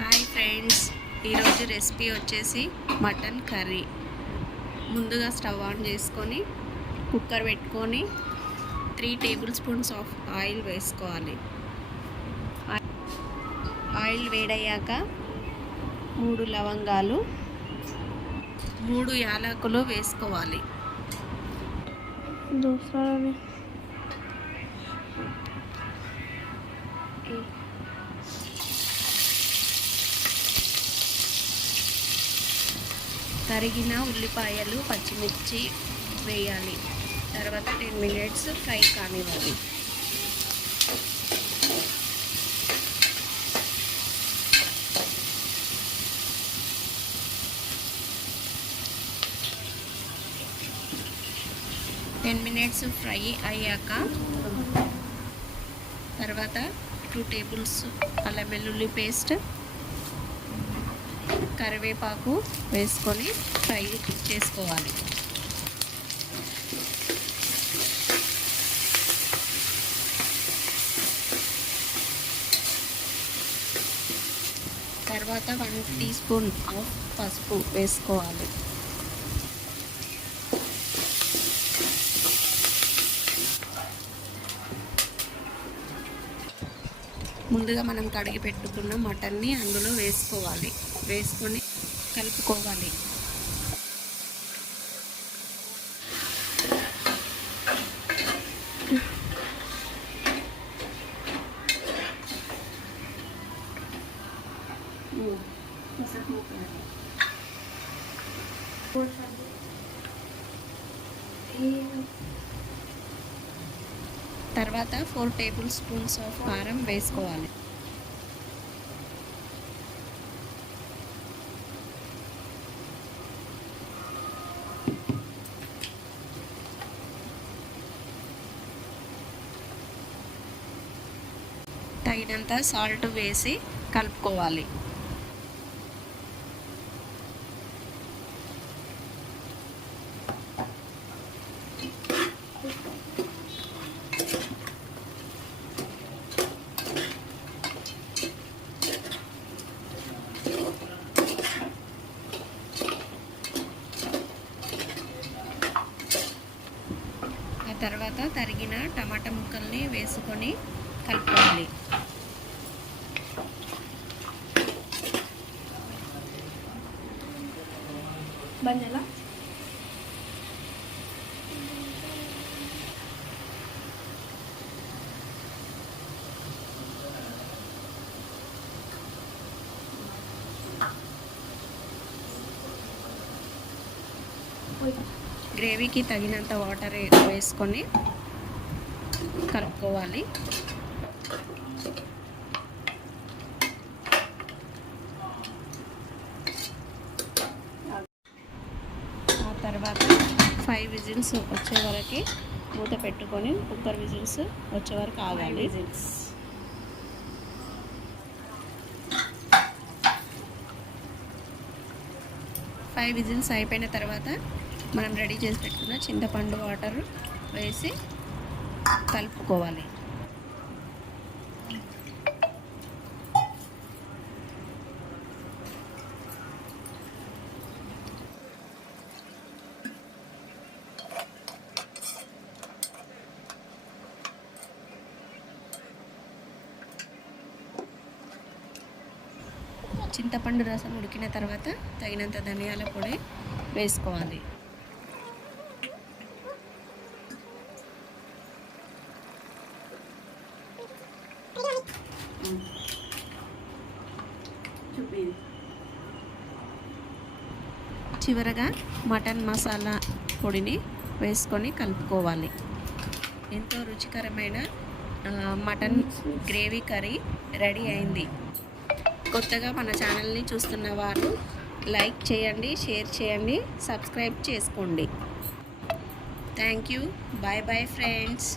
Hi friends, ఈరోజు recipe వచ్చేసి mutton curry. ముందుగా స్టవ్ ఆన్ చేసుకొని కుక్కర్ పెట్టుకొని 3 టేబుల్ స్పూన్స్ ఆఫ్ ఆయిల్ వేసుకోవాలి. ఆయిల్ వేడయ్యాక 3 లవంగాలు 3 యాలకులు వేసుకోవాలి. తరిగిన ఉల్లిపాయలు, పచ్చిమిర్చి వేయాలి. తర్వాత 10 మినిట్స్ ఫ్రై కానివ్వాలి. ఫ్రై అయ్యాక తర్వాత 2 టేబుల్స్ అల్లం వెల్లుల్లి పేస్ట్, కరివేపాకు వేసుకొని ఫ్రై చేసుకోవాలి. తర్వాత 1 టీ స్పూన్ ఆఫ్ పసుపు వేసుకోవాలి. ముందుగా మనం కడిగి పెట్టుకున్న మటన్ని అందులో వేసుకోవాలి. వేసుకొని కలుపుకోవాలి. తర్వాత 4 టేబుల్ స్పూన్స్ ఆఫ్ కారం వేసుకోవాలి. తగినంత సాల్ట్ వేసి కలుపుకోవాలి. తర్వాత తరిగిన టమాటా ముక్కల్ని వేసుకొని కలుపుకోవాలి. బంజలా గ్రేవీకి తగినంత వాటర్ వేసుకొని కలుపుకోవాలి. ఆ తర్వాత 5 విజిల్స్ వచ్చే వరకు మూత పెట్టుకొని కుక్కర్ విజిల్స్ వచ్చే వరకు ఆగాలి. 5 విజిల్స్ అయిపోయిన తర్వాత మనం రెడీ చేసి పెట్టుకున్న చింతపండు వాటర్ వేసి కలుపుకోవాలి. చింతపండు రసం ఉడికిన తర్వాత తగినంత ధనియాల పొడి వేసుకోవాలి. చివరగా మటన్ మసాలా పొడిని వేసుకొని కలుపుకోవాలి. ఎంతో రుచికరమైన మటన్ గ్రేవీ కర్రీ రెడీ అయింది. కొత్తగా మన ఛానల్ని చూస్తున్న వారు లైక్ చేయండి, షేర్ చేయండి, సబ్స్క్రైబ్ చేసుకోండి. Thank you. Bye bye friends.